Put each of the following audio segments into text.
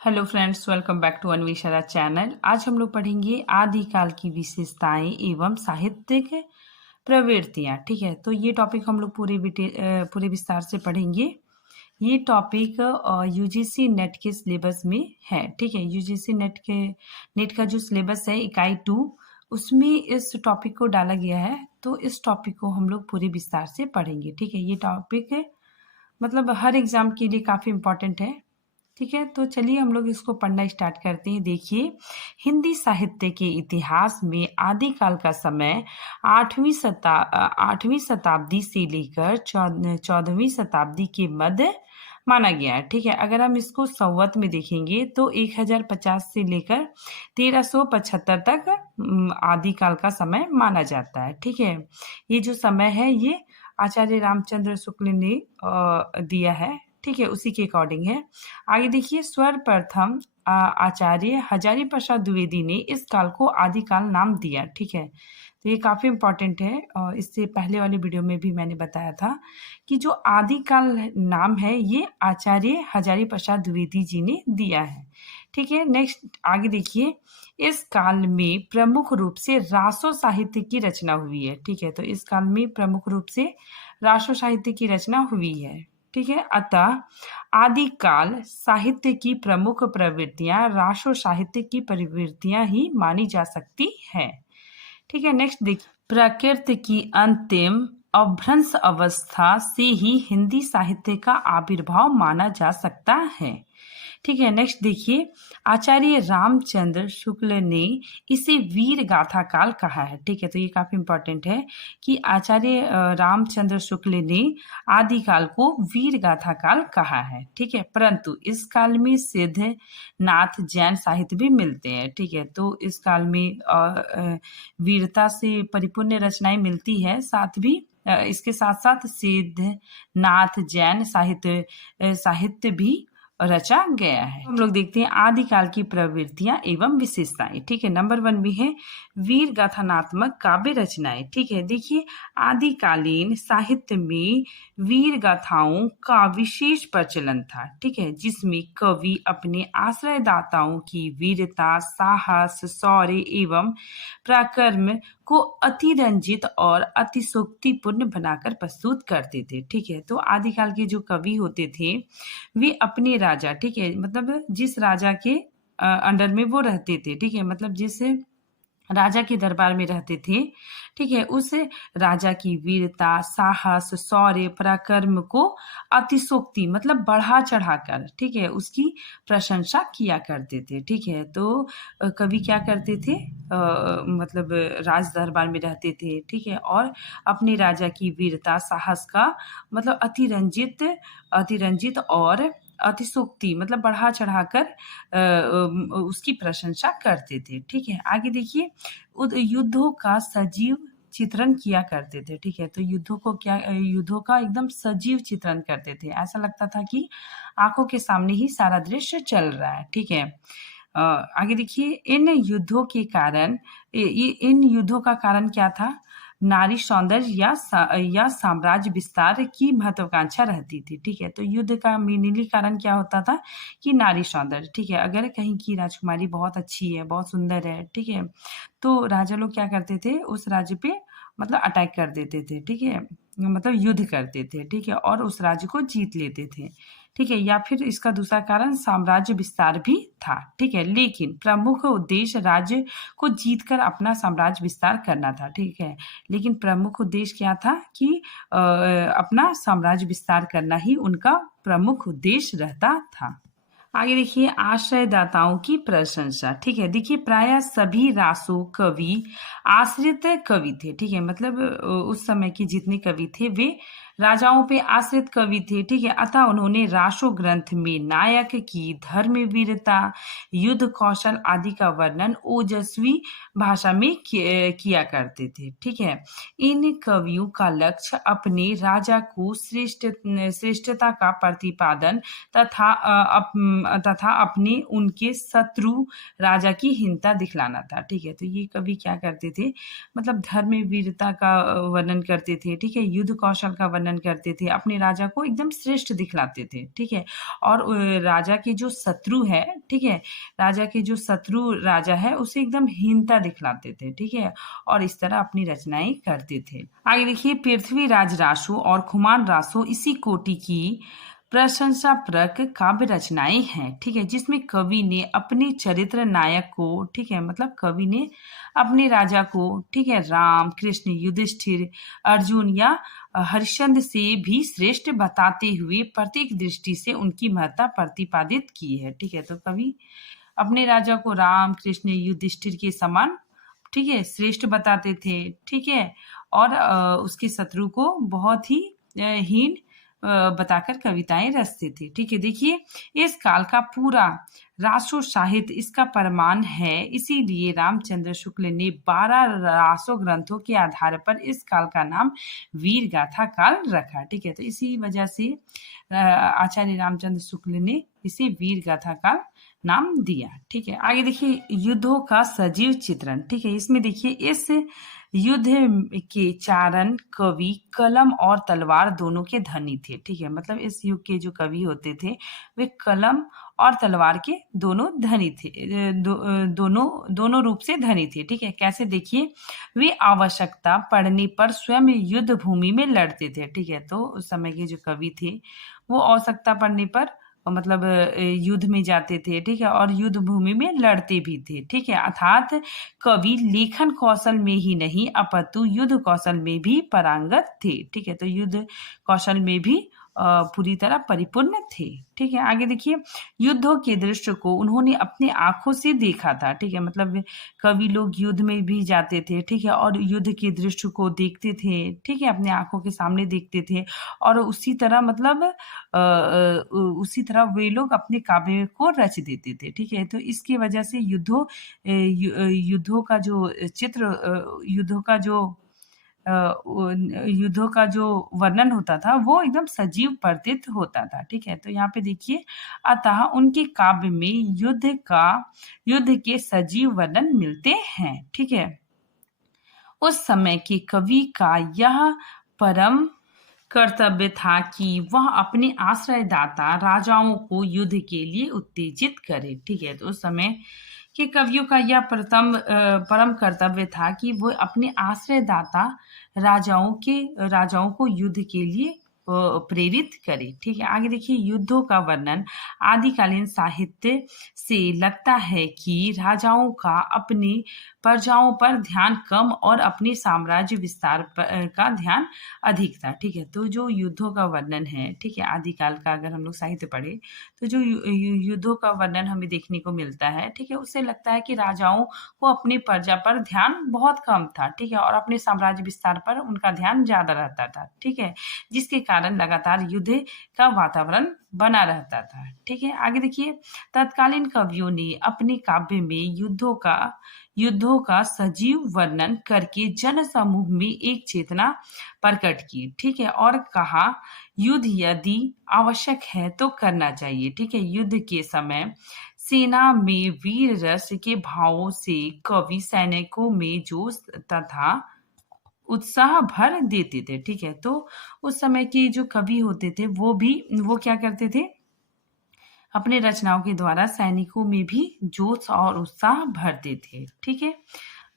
Hello friends, welcome back to Anveshara channel. आज हम लोग पढ़ेंगे आदिकाल की विशेषताएं एवं साहित्यिक प्रवृत्तियां। ठीक है, तो ये टॉपिक हम लोग पूरे विस्तार से पढ़ेंगे। ये टॉपिक यूजीसी नेट के सिलेबस में है। ठीक है, यूजीसी नेट का जो सिलेबस है इकाई 2 उसमें इस टॉपिक को डाला गया है। तो इस टॉपिक को हम लोग पूरे विस्तार से पढ़ेंगे। ठीक है, ये टॉपिक मतलब हर एग्जाम के लिए काफ़ी इम्पोर्टेंट है। ठीक है, तो चलिए हम लोग इसको पढ़ना स्टार्ट करते हैं। देखिए, हिंदी साहित्य के इतिहास में आदिकाल का समय आठवीं शताब्दी से लेकर 14वीं शताब्दी के मध्य माना गया है। ठीक है, अगर हम इसको संवत में देखेंगे तो 1050 से लेकर 1375 तक आदिकाल का समय माना जाता है। ठीक है, ये जो समय है ये आचार्य रामचंद्र शुक्ल ने दिया है। ठीक है, उसी के अकॉर्डिंग है। आगे देखिए, सर्वप्रथम आचार्य हजारी प्रसाद द्विवेदी ने इस काल को आदिकाल नाम दिया। ठीक है, तो ये काफ़ी इम्पोर्टेंट है और इससे पहले वाले वीडियो में भी मैंने बताया था कि जो आदिकाल नाम है ये आचार्य हजारी प्रसाद द्विवेदी जी ने दिया है। ठीक है, नेक्स्ट आगे देखिए, इस काल में प्रमुख रूप से रासो साहित्य की रचना हुई है। ठीक है, तो इस काल में प्रमुख रूप से रासो साहित्य की रचना हुई है। ठीक है, अतः आदिकाल साहित्य की प्रमुख प्रवृत्तियां रासो साहित्य की प्रवृत्तियां ही मानी जा सकती है। ठीक है, नेक्स्ट देखिए, प्रकृति की अंतिम अभ्रंश अवस्था से ही हिंदी साहित्य का आविर्भाव माना जा सकता है। ठीक है, नेक्स्ट देखिए, आचार्य रामचंद्र शुक्ल ने इसे वीर गाथा काल कहा है। ठीक है, तो ये काफी इंपॉर्टेंट है कि आचार्य रामचंद्र शुक्ल ने आदिकाल को वीर गाथा काल कहा है। ठीक है, परंतु इस काल में सिद्ध नाथ जैन साहित्य भी मिलते हैं। ठीक है, तो इस काल में वीरता से परिपूर्ण रचनाएं मिलती है, साथ भी इसके साथ साथ सिद्ध नाथ जैन साहित्य भी रचा गया है। हम लोग देखते हैं आदिकाल की प्रवृत्तियां एवं विशेषताएं। ठीक है, नंबर 1 में है वीर गाथानात्मक काव्य रचनाएं। ठीक है, देखिए, आदिकालीन साहित्य में वीर गाथाओं का विशेष प्रचलन था। ठीक है, जिसमें कवि अपने आश्रयदाताओं की वीरता, साहस, शौर्य एवं पराक्रम को अतिरंजित और अतिशोक्तिपूर्ण बनाकर प्रस्तुत करते थे। ठीक है, तो आदिकाल के जो कवि होते थे वे अपने राजा, ठीक है, मतलब जिस राजा के अंडर में वो रहते थे, ठीक है, मतलब जिस राजा के दरबार में रहते थे, ठीक है, उस राजा की वीरता, साहस, शौर्य, पराक्रम को अतिशोक्ति मतलब बढ़ा चढ़ाकर, ठीक है, उसकी प्रशंसा किया करते थे। ठीक है, तो कवि क्या करते थे, मतलब राज दरबार में रहते थे, ठीक है, और अपने राजा की वीरता, साहस का मतलब अतिरंजित और अतिशोक्ति मतलब बढ़ा चढ़ाकर उसकी प्रशंसा करते थे। ठीक है, आगे देखिए, युद्धों का सजीव चित्रण किया करते थे। ठीक है, तो युद्धों का एकदम सजीव चित्रण करते थे। ऐसा लगता था कि आंखों के सामने ही सारा दृश्य चल रहा है। ठीक है, आगे देखिए, इन युद्धों का कारण क्या था? नारी सौंदर्य या साम्राज्य विस्तार की महत्वाकांक्षा रहती थी। ठीक है, तो युद्ध का मेनली कारण क्या होता था कि नारी सौंदर्य। ठीक है, अगर कहीं की राजकुमारी बहुत अच्छी है, बहुत सुंदर है, ठीक है, तो राजा लोग क्या करते थे, उस राज्य पे मतलब अटैक कर देते थे। ठीक है, मतलब युद्ध करते थे। ठीक है, और उस राज्य को जीत लेते थे। ठीक है, या फिर इसका दूसरा कारण साम्राज्य विस्तार भी था। ठीक है, लेकिन प्रमुख उद्देश्य राज्य को जीतकर अपना साम्राज्य विस्तार करना था। ठीक है, लेकिन प्रमुख उद्देश्य क्या था कि अपना साम्राज्य विस्तार करना ही उनका प्रमुख उद्देश्य रहता था। आगे देखिए, आश्रयदाताओं की प्रशंसा। ठीक है, देखिए, प्रायः सभी रासो कवि आश्रित कवि थे। ठीक है, मतलब उस समय के जितने कवि थे वे राजाओं पे आश्रित कवि थे। ठीक है, अतः उन्होंने रासो ग्रंथ में नायक की धर्मवीरता, युद्ध कौशल आदि का वर्णन ओजस्वी भाषा में किया करते थे। ठीक है, इन कवियों का लक्ष्य अपने राजा को श्रेष्ठता का प्रतिपादन तथा अपने उनके शत्रु राजा की हीनता दिखलाना था। ठीक है, तो ये कवि क्या करते थे, मतलब धर्म वीरता का वर्णन करते थे। ठीक है, युद्ध कौशल का वर्णन वर्णन करते थे, अपने राजा को एकदम श्रेष्ठ दिखलाते थे, ठीक है। और राजा के जो शत्रु है, ठीक है, राजा के जो शत्रु राजा है उसे एकदम हीनता दिखलाते थे, ठीक है, और इस तरह अपनी रचनाएं करते थे। आगे देखिए, पृथ्वीराज रासो और खुमान रासो इसी कोटि की प्रशंसापरक काव्य रचनाएं हैं, ठीक है, जिसमें कवि ने अपने चरित्र नायक को, ठीक है, मतलब कवि ने अपने राजा को, ठीक है, राम, कृष्ण, युधिष्ठिर, अर्जुन या हरिश्चंद्र से भी श्रेष्ठ बताते हुए प्रत्येक दृष्टि से उनकी महत्ता प्रतिपादित की है, ठीक है। तो कवि अपने राजा को राम, कृष्ण, युधिष्ठिर के समान, ठीक है, श्रेष्ठ बताते थे, ठीक है, और उसके शत्रु को बहुत ही हीन बताकर कविताएं रचते थे, ठीक है। देखिए, इस काल का पूरा रासो साहित्य इसका प्रमाण है, इसीलिए रामचंद्र शुक्ल ने 12 रासो ग्रंथों के आधार पर इस काल का नाम वीर गाथा काल रखा, ठीक है। तो इसी वजह से आचार्य रामचंद्र शुक्ल ने इसे वीर गाथा काल नाम दिया, ठीक है। आगे देखिए, युद्धों का सजीव चित्रण, ठीक है। इसमें देखिए, इस युद्ध के चारण कवि कलम और तलवार दोनों के धनी थे, ठीक है। मतलब इस युग के जो कवि होते थे वे कलम और तलवार के दोनों धनी थे, दोनों रूप से धनी थे, ठीक है। कैसे, देखिए, वे आवश्यकता पड़ने पर स्वयं युद्ध भूमि में लड़ते थे, ठीक है। तो उस समय के जो कवि थे वो आवश्यकता पड़ने पर मतलब युद्ध में जाते थे, ठीक है, और युद्ध भूमि में लड़ते भी थे, ठीक है। अर्थात कवि लेखन कौशल में ही नहीं अपितु युद्ध कौशल में भी पारंगत थे, ठीक है। तो युद्ध कौशल में भी पूरी तरह परिपूर्ण थे, ठीक है। आगे देखिए, युद्धों के दृश्य को उन्होंने अपने आंखों से देखा था, ठीक है। मतलब कवि लोग युद्ध में भी जाते थे, ठीक है, और युद्ध के दृश्य को देखते थे, ठीक है, अपने आंखों के सामने देखते थे, और उसी तरह मतलब उसी तरह वे लोग अपने काव्य को रच देते थे, ठीक है। तो इसकी वजह से युद्धों का जो चित्र, युद्धों का जो वर्णन होता था वो एकदम सजीव प्रतीत होता था, ठीक है। तो यहाँ पे देखिए, अतः उनके काव्य में युद्ध के सजीव वर्णन मिलते हैं, ठीक है। उस समय के कवि का यह परम कर्तव्य था कि वह अपने आश्रयदाता राजाओं को युद्ध के लिए उत्तेजित करे, ठीक है। तो उस समय के कवियों का यह परम कर्तव्य था कि वो अपने आश्रयदाता राजाओं को युद्ध के लिए प्रेरित करे, ठीक है। आगे देखिए, युद्धों का वर्णन आदिकालीन साहित्य से लगता है कि राजाओं का अपने प्रजाओं पर ध्यान कम और अपने साम्राज्य विस्तार का ध्यान अधिक था, ठीक है। तो जो युद्धों का वर्णन है, ठीक है, आदिकाल का अगर हम लोग साहित्य पढ़े तो जो युद्धों का वर्णन हमें देखने को मिलता है, ठीक है, उससे लगता है कि राजाओं को अपनी प्रजा पर ध्यान बहुत कम था, ठीक है, और अपने साम्राज्य विस्तार पर उनका ध्यान ज्यादा रहता था, ठीक है, जिसके कारण लगातार युद्ध का वातावरण बना रहता था, ठीक है। आगे देखिए, तत्कालीन कवियों ने अपने काव्य में युद्धों का सजीव वर्णन करके जन समूह में एक चेतना प्रकट की, ठीक है, और कहा युद्ध यदि आवश्यक है तो करना चाहिए, ठीक है। युद्ध के समय सेना में वीर रस के भावों से कवि सैनिकों में जोश तथा उत्साह भर देते थे, ठीक है। तो उस समय के जो कवि होते थे वो क्या करते थे, अपने रचनाओं के द्वारा सैनिकों में भी जोश और उत्साह भरते थे, ठीक है।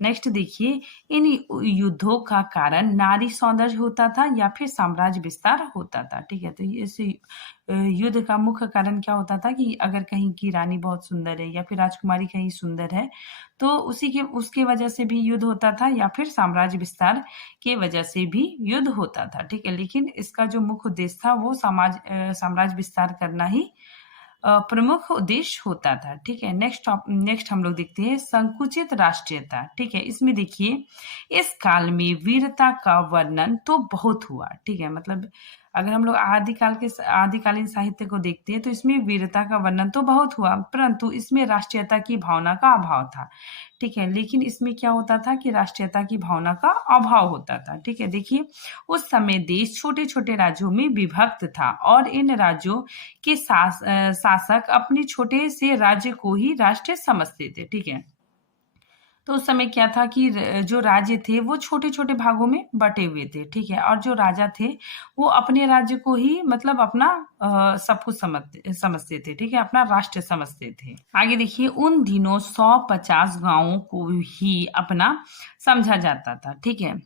नेक्स्ट देखिए, इन युद्धों का कारण नारी सौंदर्य होता था या फिर साम्राज्य विस्तार होता था, ठीक है। तो इस युद्ध का मुख्य कारण क्या होता था कि अगर कहीं की रानी बहुत सुंदर है या फिर राजकुमारी कहीं सुंदर है तो उसके वजह से भी युद्ध होता था, या फिर साम्राज्य विस्तार के वजह से भी युद्ध होता था, ठीक है। लेकिन इसका जो मुख्य उद्देश्य था वो साम्राज्य विस्तार करना ही प्रमुख उद्देश्य होता था, ठीक है। नेक्स्ट हम लोग देखते हैं संकुचित राष्ट्रीयता, ठीक है। इसमें देखिए, इस काल में वीरता का वर्णन तो बहुत हुआ, ठीक है। मतलब अगर हम लोग आदिकालीन साहित्य को देखते हैं तो इसमें वीरता का वर्णन तो बहुत हुआ, परंतु इसमें राष्ट्रीयता की भावना का अभाव था, ठीक है। लेकिन इसमें क्या होता था कि राष्ट्रीयता की भावना का अभाव होता था, ठीक है। देखिए, उस समय देश छोटे छोटे राज्यों में विभक्त था और इन राज्यों के शासक अपने छोटे से राज्य को ही राष्ट्र समझते थे, ठीक है। तो उस समय क्या था कि जो राज्य थे वो छोटे-छोटे भागों में बँटे हुए थे, ठीक है? और जो राजा थे वो अपने राज्य को ही मतलब अपना सब कुछ समझते थे, ठीक है? अपना राष्ट्र समझते थे। आगे देखिए उन दिनों 150 गाँवों को ही अपना समझा जाता था, ठीक है?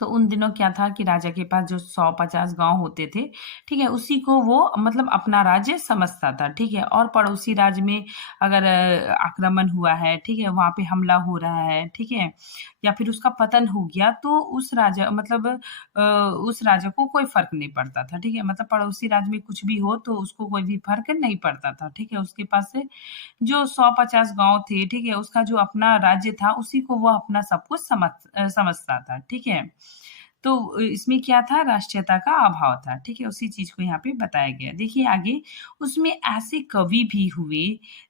तो उन दिनों क्या था कि राजा के पास जो 150 गाँव होते थे, ठीक है? उसी को वो मतलब अपना राज्य समझता था, ठीक है? और पड़ोसी राज्य में अगर आक्रमण हुआ है, ठीक है? वहाँ पे हमला हो रहा है, ठीक है? या फिर उसका पतन हो गया तो उस राजा मतलब उस राजा को कोई फ़र्क नहीं पड़ता था, ठीक है? मतलब पड़ोसी राज्य में कुछ भी हो तो उसको कोई भी फ़र्क नहीं पड़ता था, ठीक है? उसके पास से जो 150 गाँव थे, ठीक है? उसका जो अपना राज्य था, उसी को वो अपना सब कुछ समझता था, ठीक है? तो इसमें क्या था राष्ट्रीयता का अभाव था, ठीक है? उसी चीज़ को यहाँ पे बताया गया। देखिए आगे उसमें ऐसे कवि भी हुए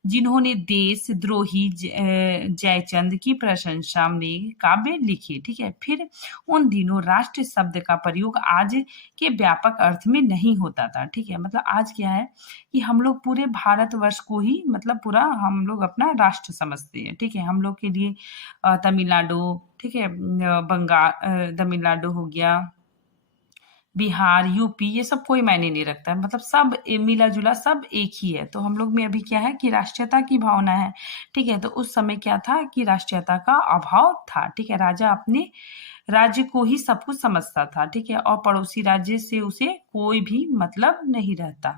जिन्होंने देशद्रोही जयचंद की प्रशंसा में काव्य लिखे, ठीक है? फिर उन दिनों राष्ट्र शब्द का प्रयोग आज के व्यापक अर्थ में नहीं होता था, ठीक है? मतलब आज क्या है कि हम लोग पूरे भारतवर्ष को ही मतलब पूरा हम लोग अपना राष्ट्र समझते हैं, ठीक है? हम लोग के लिए तमिलनाडु, ठीक है? तमिलनाडु हो गया, बिहार, यूपी ये सब कोई मायने नहीं रखता है। मतलब सब मिला-जुला सब एक ही है। तो हम लोग में अभी क्या है कि राष्ट्रीयता की भावना है, ठीक है? तो उस समय क्या था कि राष्ट्रीयता का अभाव था, ठीक है? राजा अपने राज्य को ही सब कुछ समझता था, ठीक है? और पड़ोसी राज्य से उसे कोई भी मतलब नहीं रहता।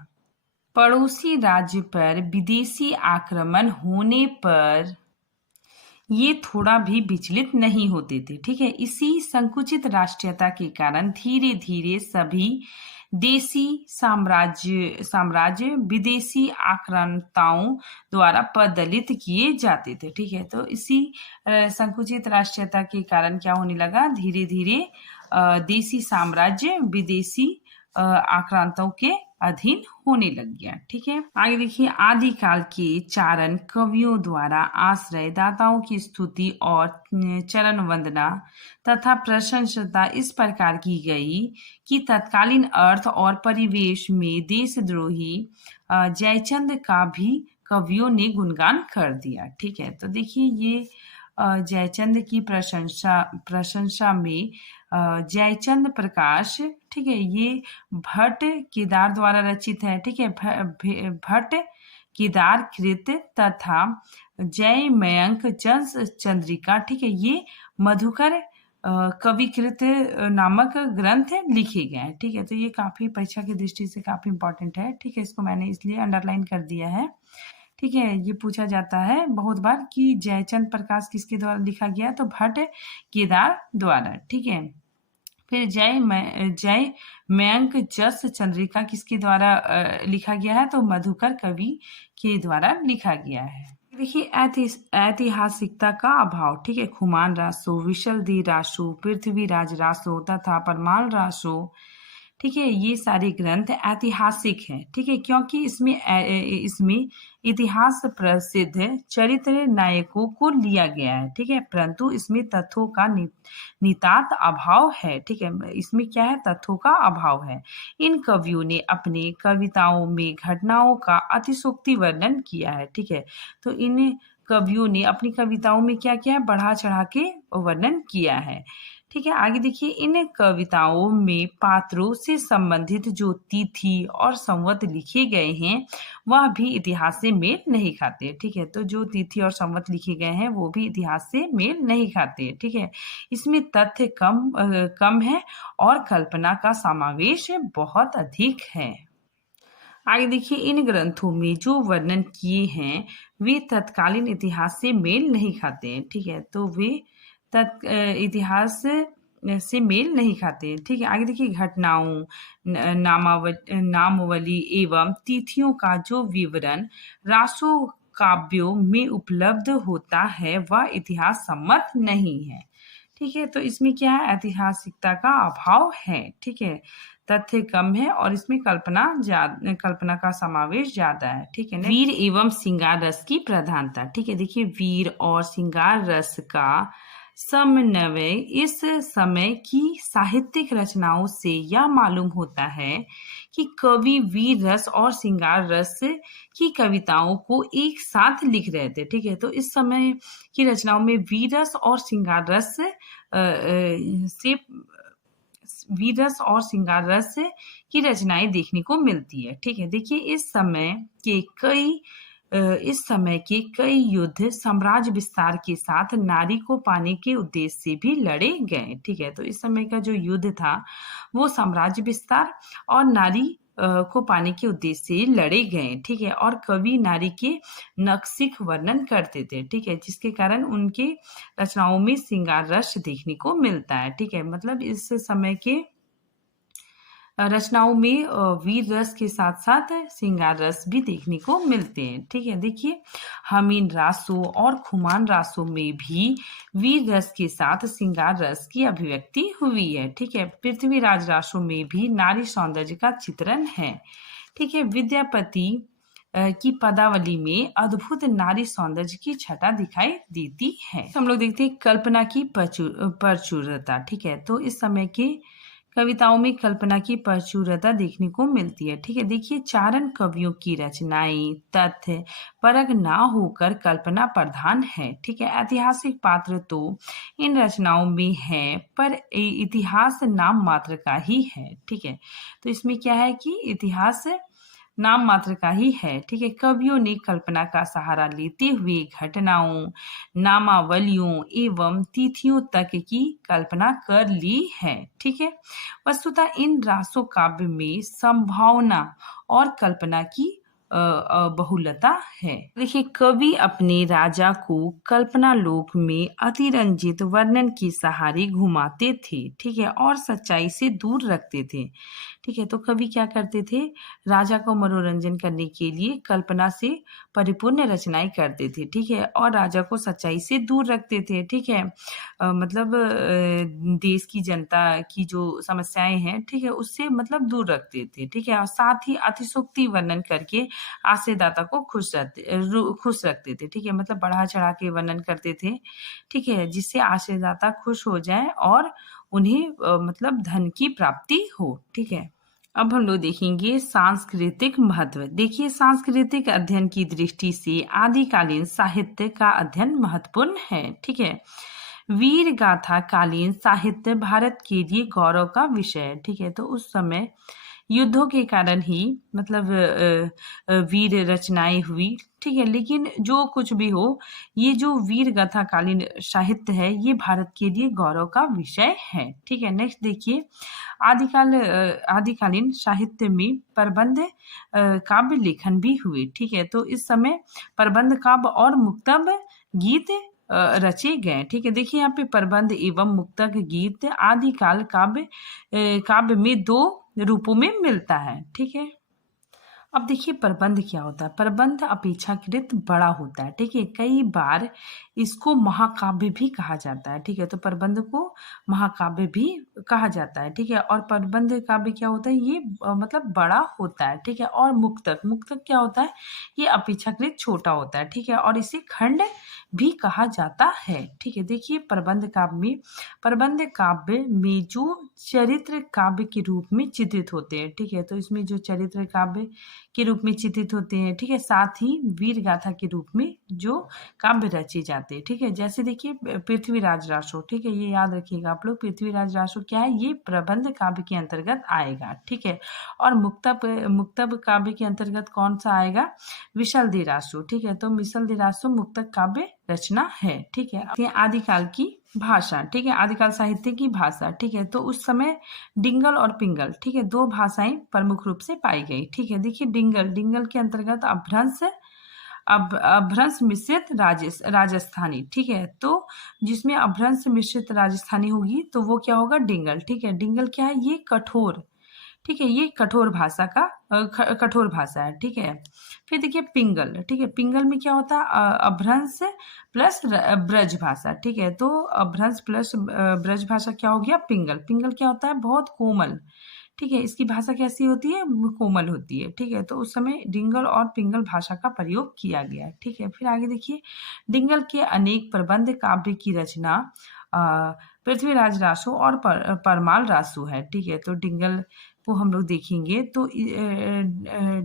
पड़ोसी राज्य पर विदेशी आक्रमण होने पर ये थोड़ा भी विचलित नहीं होते थे, ठीक है? इसी संकुचित राष्ट्रीयता के कारण धीरे-धीरे सभी देशी साम्राज्य विदेशी आक्रांताओं द्वारा प्रदलित किए जाते थे, ठीक है? तो इसी संकुचित राष्ट्रीयता के कारण क्या होने लगा धीरे-धीरे देशी साम्राज्य विदेशी आक्रांताओं के अधीन होने लग गया, ठीक है? आगे देखिए आदिकाल के चारण कवियों द्वारा आश्रय दाताओं की स्तुति और चरण वंदना तथा प्रशंसता इस प्रकार की गई कि तत्कालीन अर्थ और परिवेश में देशद्रोही जयचंद का भी कवियों ने गुणगान कर दिया, ठीक है? तो देखिए ये जयचंद की प्रशंसा में जयचंद प्रकाश, ठीक है? ये भट्ट केदार द्वारा रचित है, ठीक है? भट्ट केदार कृत तथा जय मयंक चंद्रिका, ठीक है? ये मधुकर कविकृत नामक ग्रंथ लिखे गए हैं, ठीक है? तो ये काफ़ी परीक्षा की दृष्टि से काफ़ी इम्पोर्टेंट है, ठीक है? इसको मैंने इसलिए अंडरलाइन कर दिया है, ठीक है? ये पूछा जाता है बहुत बार कि जयचंद प्रकाश किसके द्वारा लिखा गया? तो भट्ट केदार द्वारा, ठीक है? फिर जय मयंक जस चंद्रिका किसके द्वारा लिखा गया है? तो मधुकर कवि के द्वारा लिखा गया है। देखिए ऐतिहासिकता का अभाव, ठीक है? खुमान रासो, विशलदी रासो, पृथ्वीराज रासो तथा परमाल रासो, ठीक है? ये सारे ग्रंथ ऐतिहासिक हैं, ठीक है? क्योंकि इसमें इतिहास प्रसिद्ध चरित्र नायकों को लिया गया है, ठीक है? परंतु इसमें तथ्यों का नितांत अभाव है, ठीक है? इसमें क्या है? तथ्यों का अभाव है। इन कवियों ने अपने कविताओं में घटनाओं का अतिशयोक्ति वर्णन किया है, ठीक है? तो इन कवियों ने अपनी कविताओं में क्या किया है? बढ़ा-चढ़ा के वर्णन किया है, ठीक है? आगे देखिए इन कविताओं में पात्रों से संबंधित जो तिथि और संवत लिखे गए हैं, वह भी इतिहास से मेल नहीं खाते, ठीक है? तो जो तिथि और संवत लिखे गए हैं, वो भी इतिहास से मेल नहीं खाते, ठीक है? इसमें तथ्य कम है और कल्पना का समावेश बहुत अधिक है। आगे देखिए इन ग्रंथों में जो वर्णन किए हैं, वे तत्कालीन इतिहास से मेल नहीं खाते हैं, ठीक है? तो वे इतिहास से मेल नहीं खाते, ठीक है? आगे देखिए घटनाओं, नामावली एवं तिथियों का जो विवरण रासो काव्यों में उपलब्ध होता है, वह इतिहास सम्मत नहीं है, ठीक है? तो इसमें क्या है? ऐतिहासिकता का अभाव है, ठीक है? तथ्य कम है और इसमें कल्पना का समावेश ज़्यादा है, ठीक है? वीर एवं श्रृंगार रस की प्रधानता, ठीक है? देखिए वीर और श्रृंगार रस का समन्वय इस समय की साहित्यिक रचनाओं से यह मालूम होता है कि कवि वीर रस और श्रृंगार रस की कविताओं को एक साथ लिख रहे थे। ठीक है, तो इस समय की रचनाओं में वीर रस और श्रृंगार रस से वीर रस और श्रृंगार रस की रचनाएं देखने को मिलती है। ठीक है, देखिए इस समय के कई युद्ध साम्राज्य विस्तार के साथ नारी को पाने के उद्देश्य से भी लड़े गए। ठीक है, तो इस समय का जो युद्ध था वो साम्राज्य विस्तार और नारी को पाने के उद्देश्य से लड़े गए। ठीक है, और कवि नारी के नक्सिक वर्णन करते थे। ठीक है, जिसके कारण उनके रचनाओं में श्रृंगार रस देखने को मिलता है। ठीक है, मतलब इस समय के रचनाओं में वीर रस के साथ साथ श्रृंगार रस भी देखने को मिलते हैं। ठीक है, देखिए हमीन रासों और खुमान रासों में भी वीर रस के साथ श्रृंगार रस की अभिव्यक्ति हुई है। ठीक है, पृथ्वीराज रासों में भी नारी सौंदर्य का चित्रण है। ठीक है, विद्यापति की पदावली में अद्भुत नारी सौंदर्य की छटा दिखाई देती है। हम लोग देखते हैं कल्पना की प्रचुरता। ठीक है, तो इस समय के कविताओं में कल्पना की प्रचुरता देखने को मिलती है। ठीक है, देखिए चारण कवियों की रचनाएं तथ्य परक ना होकर कल्पना प्रधान है। ठीक है, ऐतिहासिक पात्र तो इन रचनाओं में है पर इतिहास नाम मात्र का ही है। ठीक है, तो इसमें क्या है कि इतिहास नाम मात्र का ही है। ठीक है, कवियों ने कल्पना का सहारा लेते हुए घटनाओं, नामावलियों एवं तिथियों तक की कल्पना कर ली है। ठीक है, वस्तुतः इन रासो काव्य में संभावना और कल्पना की बहुलता है। देखिए कवि अपने राजा को कल्पना लोक में अतिरंजित वर्णन के सहारे घुमाते थे। ठीक है, और सच्चाई से दूर रखते थे। ठीक है, तो कवि क्या करते थे, राजा को मनोरंजन करने के लिए कल्पना से परिपूर्ण रचनाएं करते थे। ठीक है, और राजा को सच्चाई से दूर रखते थे। ठीक है, मतलब देश की जनता की जो समस्याएं हैं, ठीक है, उससे मतलब दूर रखते थे। ठीक है, और साथ ही अतिशोक्ति वर्णन करके आश्रयदाता को खुश रखते थे। ठीक है, मतलब बढ़ा चढ़ा के वर्णन करते थे। ठीक है, जिससे आश्रयदाता खुश हो जाए और उन्हें मतलब धन की प्राप्ति हो। ठीक है, अब हम लोग देखेंगे सांस्कृतिक महत्व। देखिए सांस्कृतिक अध्ययन की दृष्टि से आदिकालीन साहित्य का अध्ययन महत्वपूर्ण है। ठीक है, वीर गाथा कालीन साहित्य भारत के लिए गौरव का विषय है। ठीक है, तो उस समय युद्धों के कारण ही मतलब वीर रचनाएं हुई। ठीक है, लेकिन जो कुछ भी हो, ये जो वीर गाथा कालीन साहित्य है ये भारत के लिए गौरव का विषय है। ठीक है, नेक्स्ट देखिए आदिकालीन साहित्य में प्रबंध काव्य लेखन भी हुए। ठीक है, तो इस समय प्रबंध काव्य और मुक्तक गीत रचे गए। ठीक है, देखिए यहाँ पे प्रबंध एवं मुक्तक गीत आदिकाल काव्य में दो रूपों में मिलता है। ठीक है, अब देखिए प्रबंध क्या होता है। प्रबंध अपेक्षाकृत बड़ा होता है। ठीक है, कई बार इसको महाकाव्य भी कहा जाता है। ठीक है, तो प्रबंध को महाकाव्य भी कहा जाता है। ठीक है, और प्रबंध काव्य क्या होता है, ये मतलब बड़ा होता है। ठीक है, और मुक्तक क्या होता है, ये अपेक्षाकृत छोटा होता है। ठीक है, और इसे खंड भी कहा जाता है। ठीक है, देखिए प्रबंध काव्य में जो चरित्र काव्य के रूप में चित्रित होते हैं। ठीक है, तो इसमें जो चरित्र काव्य के रूप में चित्रित होते हैं। ठीक है, साथ ही वीर गाथा के रूप में जो काव्य रचे जाते हैं। ठीक है, जैसे देखिए पृथ्वीराज रासो। ठीक है, ये याद रखिएगा आप लोग, पृथ्वीराज रासो क्या है, ये प्रबंध काव्य के अंतर्गत आएगा। ठीक है, और मुक्तक काव्य के अंतर्गत कौन सा आएगा, विशल दे रासो। ठीक है, तो विशल दे रासो मुक्तक काव्य रचना है। ठीक है, आदिकाल की भाषा। ठीक है, आदिकाल साहित्य की भाषा। ठीक है, तो उस समय डिंगल और पिंगल, ठीक है, दो भाषाएं प्रमुख रूप से पाई गई। ठीक है, देखिए डिंगल के अंतर्गत अभ्रंश मिश्रित राजस्थानी। ठीक है, तो जिसमें अभ्रंश मिश्रित राजस्थानी होगी तो वो क्या होगा, डिंगल। ठीक है, डिंगल क्या है, ये कठोर, ठीक है, ये कठोर भाषा है। ठीक है, फिर देखिए पिंगल। ठीक है, पिंगल में क्या होता है, अभ्रंश प्लस ब्रज भाषा। ठीक है, तो अभ्रंश प्लस ब्रज भाषा क्या हो गया, पिंगल क्या होता है, बहुत कोमल। ठीक है, इसकी भाषा कैसी होती है, कोमल होती है। ठीक है, तो उस समय डिंगल और पिंगल भाषा का प्रयोग किया गया। ठीक है, फिर आगे देखिए डिंगल के अनेक प्रबंध काव्य की रचना पृथ्वीराज रासो और परमाल रासो है। ठीक है, तो डिंगल को हम लोग देखेंगे तो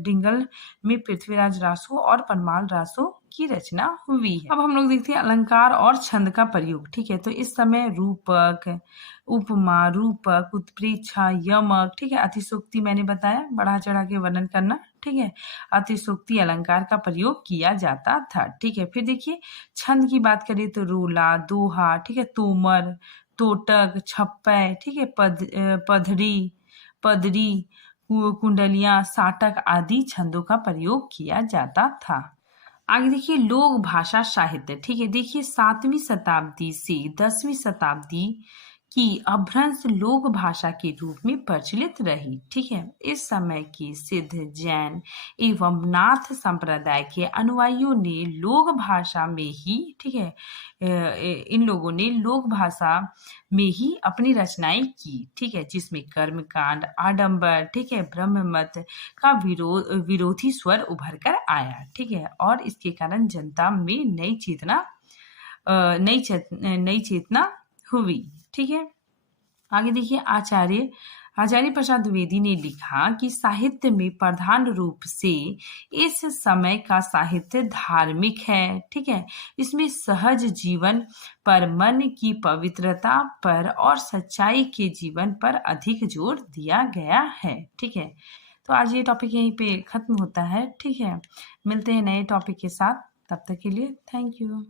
डिंगल में पृथ्वीराज रासो और परमाल रासो की रचना हुई है। अब हम लोग देखते हैं अलंकार और छंद का प्रयोग। ठीक है, तो इस समय रूपक, उपमा, रूपक, उत्प्रेक्षा, यमक, ठीक है, अतिशोक्ति मैंने बताया, बढ़ा चढ़ा के वर्णन करना। ठीक है, अतिशोक्ति अलंकार का प्रयोग किया जाता था। ठीक है, फिर देखिए छंद की बात करें तो रोला, दोहा, ठीक है, तोमर, तोटक, छप्पय, ठीक है, पधरी, पदरी, कुंडलियां, साटक आदि छंदों का प्रयोग किया जाता था। आगे देखिए लोक भाषा साहित्य। ठीक है, देखिए 7वीं शताब्दी से 10वीं शताब्दी की अपभ्रंश लोक भाषा के रूप में प्रचलित रही। ठीक है, इस समय की सिद्ध, जैन एवं नाथ संप्रदाय के अनुयायियों ने लोक भाषा में ही, ठीक है, इन लोगों ने लोक भाषा में ही अपनी रचनाएं की। ठीक है, जिसमें कर्मकांड, आडंबर, ठीक है, ब्रह्ममत का विरोधी स्वर उभर कर आया। ठीक है, और इसके कारण जनता में नई चेतना हुई। ठीक है, आगे देखिए आचार्य प्रसाद द्विवेदी ने लिखा कि साहित्य में प्रधान रूप से इस समय का साहित्य धार्मिक है। ठीक है, इसमें सहज जीवन पर, मन की पवित्रता पर और सच्चाई के जीवन पर अधिक जोर दिया गया है। ठीक है, तो आज ये टॉपिक यहीं पे खत्म होता है। ठीक है, मिलते हैं नए टॉपिक के साथ, तब तक के लिए थैंक यू।